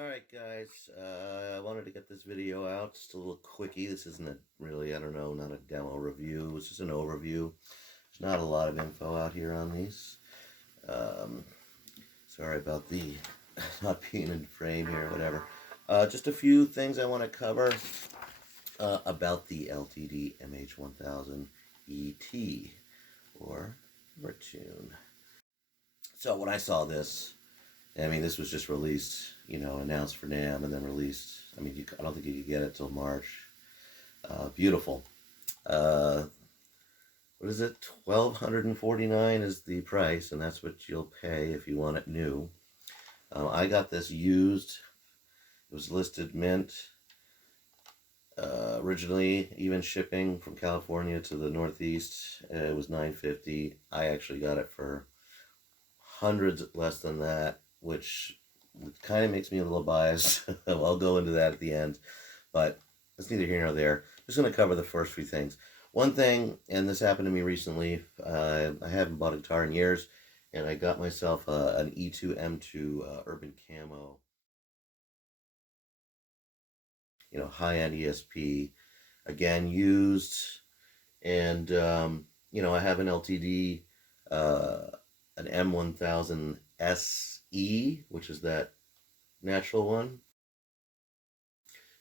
Alright guys, I wanted to get this video out, just a little quickie. This isn't a really, I don't know, not a demo review, it's just an overview. There's not a lot of info out here on these. Sorry about the not being in frame here, whatever. Just a few things I want to cover about the LTD MH-1000 ET, or Evertune. So when I saw this, I mean, this was just released, announced for NAMM and then released. I mean, I don't think you could get it till March. Beautiful. What is it? $1,249 is the price, and that's what you'll pay if you want it new. I got this used. It was listed mint. Originally, even shipping from California to the Northeast, it was $950. I actually got it for hundreds less than that, which kind of makes me a little biased. I'll go into that at the end, but it's neither here nor there. Just going to cover the first few things. One thing, and this happened to me recently, I haven't bought a guitar in years, and I got myself an E2 M2 Urban Camo, high-end ESP, again, used, and, I have an LTD, an M1000 SE, which is that natural one,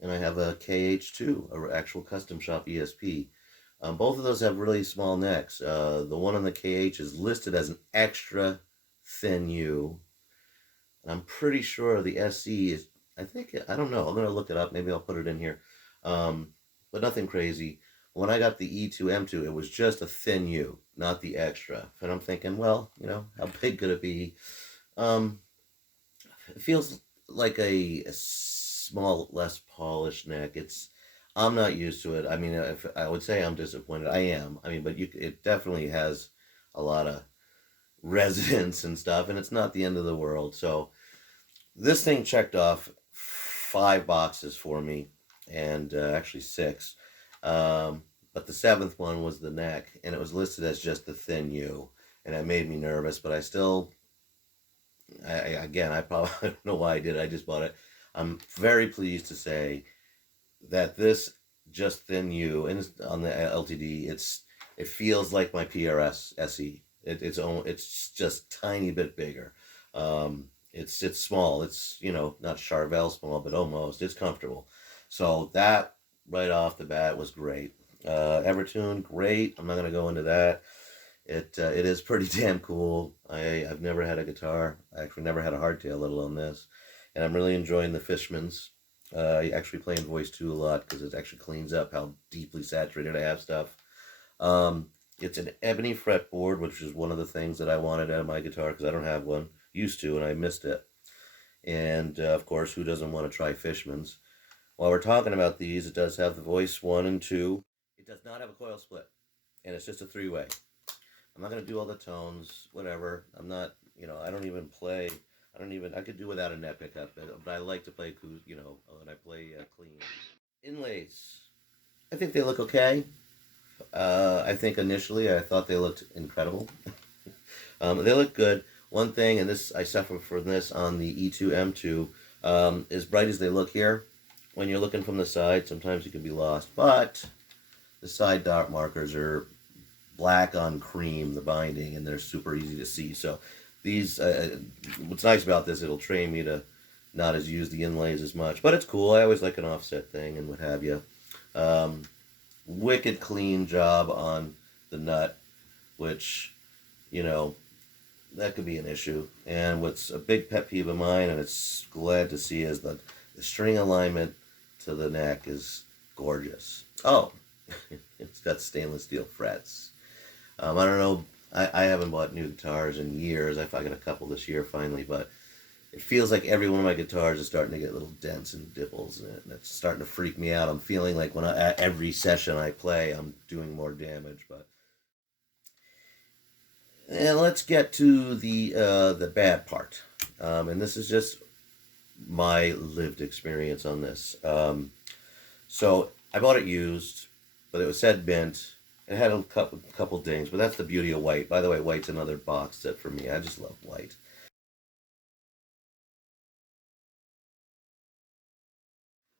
and I have a KH2, an actual custom shop ESP. Both of those have really small necks. The one on the KH is listed as an extra thin U, and I'm pretty sure the SE is, I don't know, I'm going to look it up, maybe I'll put it in here, but nothing crazy. When I got the E2 M2, it was just a thin U, not the extra. And I'm thinking, well, how big could it be? It feels like a small, less polished neck. I'm not used to it. I mean, if I would say I'm disappointed, I am. I mean, but it definitely has a lot of resonance and stuff, and it's not the end of the world. So this thing checked off 5 boxes for me, and actually 6. But the 7th one was the neck, and it was listed as just the thin U, and it made me nervous, but I still, again, I probably I don't know why I did it. I just bought it. I'm very pleased to say that this just thin U, and it's on the LTD, it feels like my PRS SE. It's just tiny bit bigger. It's small. It's, not Charvel small, but almost. It's comfortable. So that right off the bat was great. Evertune, great. I'm not going to go into that. It is pretty damn cool. I've never had a guitar. I actually never had a hardtail, let alone this. And I'm really enjoying the Fishmans. I actually play in voice too a lot because it actually cleans up how deeply saturated I have stuff. It's an Ebony fretboard, which is one of the things that I wanted out of my guitar because I don't have one. Used to, and I missed it. And, of course, who doesn't want to try Fishmans? While we're talking about these, it does have the voice 1 and 2. It does not have a coil split, and it's just a 3-way. I'm not going to do all the tones, whatever. I'm not, I don't even play, I could do without a net pickup, but I like to play, and I play clean. Inlays, I think they look okay. I think initially I thought they looked incredible. They look good. One thing, and this I suffer from this on the E2 M2, as bright as they look here, when you're looking from the side, sometimes you can be lost. But the side dot markers are black on cream, the binding, and they're super easy to see. So these, what's nice about this, it'll train me to not as use the inlays as much. But it's cool. I always like an offset thing and what have you. Wicked clean job on the nut, which, that could be an issue. And what's a big pet peeve of mine, and it's glad to see, is the string alignment to the neck is gorgeous. Oh, it's got stainless steel frets. I don't know, I haven't bought new guitars in years. I got a couple this year finally, but it feels like every one of my guitars is starting to get little dents and dipples in it, and it's starting to freak me out. I'm feeling like every session I play, I'm doing more damage, but... And let's get to the bad part. And this is just my lived experience on this. So I bought it used, but it was said mint. It had a couple dings, but that's the beauty of white. By the way, white's another box set for me. I just love white.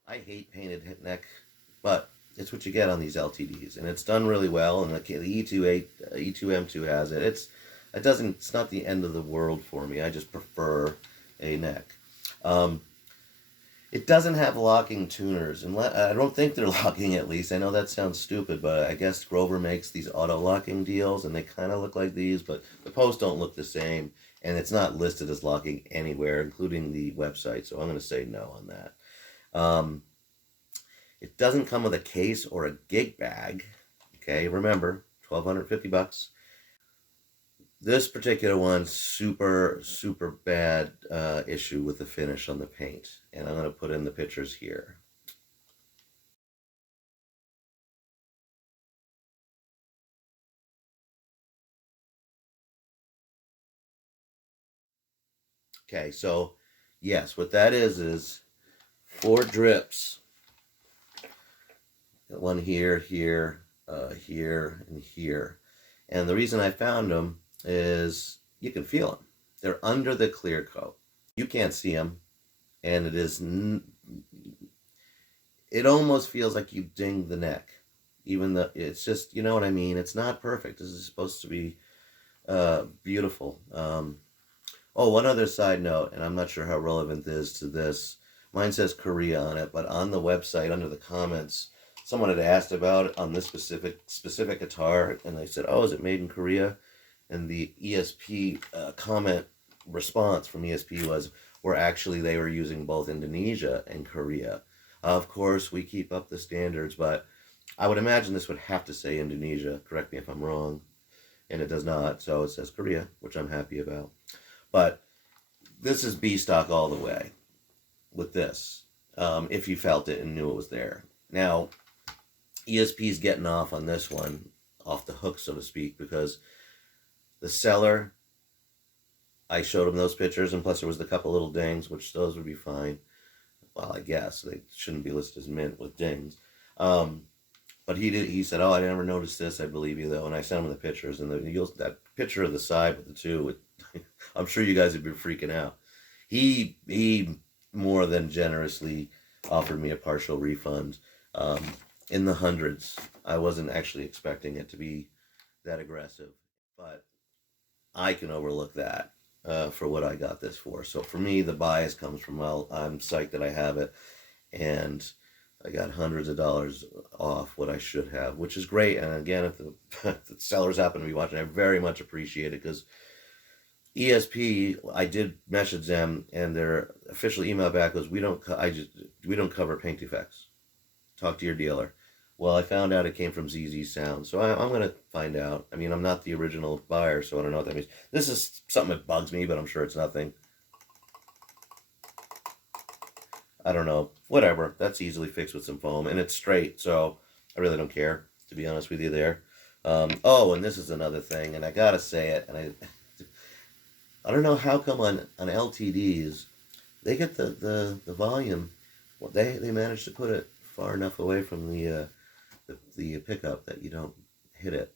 I hate painted neck, but it's what you get on these LTDs, and it's done really well. And the E2M2 has it. It doesn't. It's not the end of the world for me. I just prefer a neck. Um, it doesn't have locking tuners, and I don't think they're locking. At least I know that sounds stupid, but I guess Grover makes these auto locking deals, and they kind of look like these, but the posts don't look the same, and it's not listed as locking anywhere, including the website. So I'm going to say no on that. Um, it doesn't come with a case or a gig bag. Okay, remember, $1,250. This particular one, super bad issue with the finish on the paint, and I'm going to put in the pictures here. Okay, so yes, what that is 4 drips. One here, here, and here. And the reason I found them is you can feel them. They're under the clear coat. You can't see them, and it almost feels like you ding the neck. Even though it's just, you know what I mean? It's not perfect. This is supposed to be beautiful. Oh, one other side note, and I'm not sure how relevant this is to this. Mine says Korea on it, but on the website, under the comments, someone had asked about it on this specific guitar, and they said, "Oh, is it made in Korea?" And the ESP comment response from ESP was, "Where actually they were using both Indonesia and Korea." Of course, we keep up the standards, but I would imagine this would have to say Indonesia. Correct me if I'm wrong, and it does not. So it says Korea, which I'm happy about. But this is B stock all the way with this. If you felt it and knew it was there. Now, ESP's getting off on this one, off the hook, so to speak, because the seller, I showed him those pictures, and plus there was a couple little dings, which those would be fine. Well, I guess they shouldn't be listed as mint with dings. But he said, "Oh, I never noticed this. I believe you though." And I sent him the pictures, and that picture of the side with the two, I'm sure you guys would be freaking out. He more than generously offered me a partial refund, in the hundreds. I wasn't actually expecting it to be that aggressive, but I can overlook that for what I got this for. So for me, the bias comes from, well, I'm psyched that I have it, and I got hundreds of dollars off what I should have, which is great. And again, if the sellers happen to be watching, I very much appreciate it, because ESP, I did message them, and their official email back was, we don't cover paint defects. Talk to your dealer. Well, I found out it came from ZZ Sound, so I'm going to find out. I mean, I'm not the original buyer, so I don't know what that means. This is something that bugs me, but I'm sure it's nothing. I don't know. Whatever. That's easily fixed with some foam, and it's straight, so I really don't care, to be honest with you there. Oh, and this is another thing, and I gotta say it, and I don't know how come on LTDs they get the volume. Well, they manage to put it far enough away from the pickup that you don't hit it.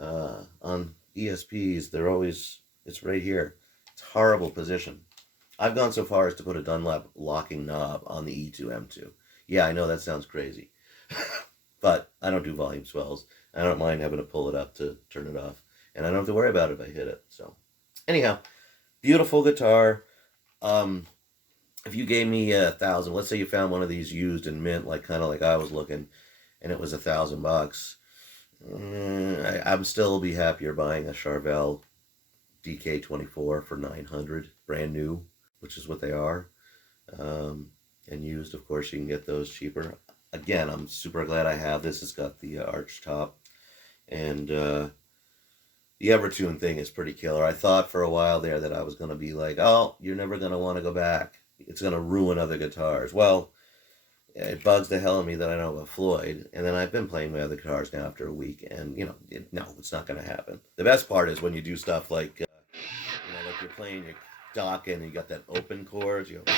On ESPs, it's right here. It's horrible position. I've gone so far as to put a Dunlop locking knob on the E2M2. Yeah, I know that sounds crazy, but I don't do volume swells. I don't mind having to pull it up to turn it off, and I don't have to worry about it if I hit it. So, anyhow, beautiful guitar. If you gave me 1,000, let's say you found one of these used in mint, like kind of like I was looking, and it was $1,000, I'm still be happier buying a Charvel DK24 for 900, brand new, which is what they are. And used, of course, you can get those cheaper. Again, I'm super glad I have this. It's got the arch top, and the Evertune thing is pretty killer. I thought for a while there that I was going to be like, oh, you're never going to want to go back. It's going to ruin other guitars. Well, it bugs the hell out of me that I don't have a Floyd, and then I've been playing my other guitars now after a week, and no, it's not going to happen. The best part is when you do stuff like, like you're playing your Dokken and you got that open chords, you go.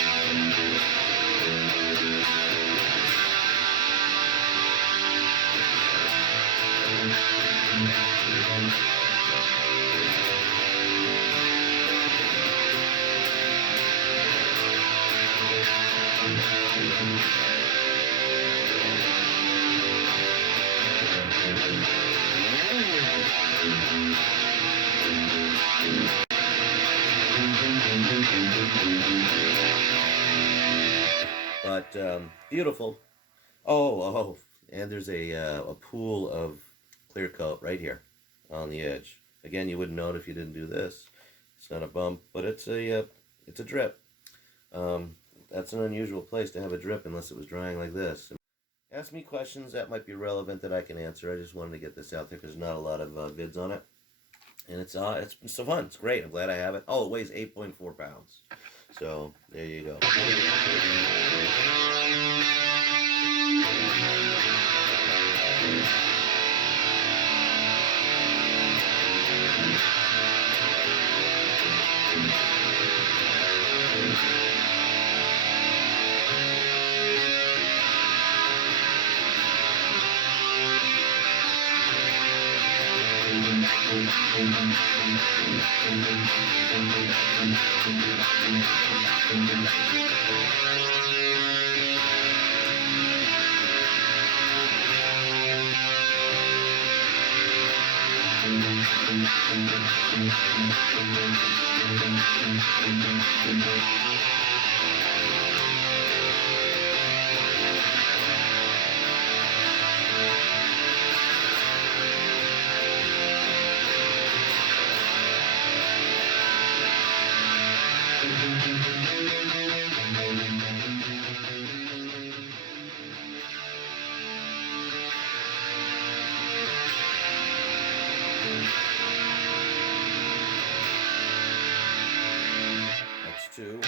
But beautiful. Oh, and there's a pool of clear coat right here on the edge. Again, you wouldn't know it if you didn't do this. It's not a bump, but it's a drip. That's an unusual place to have a drip unless it was drying like this. Ask me questions that might be relevant that I can answer. I just wanted to get this out there because there's not a lot of vids on it. And it's been so fun. It's great. I'm glad I have it. Oh, it weighs 8.4 pounds. So there you go. That's two.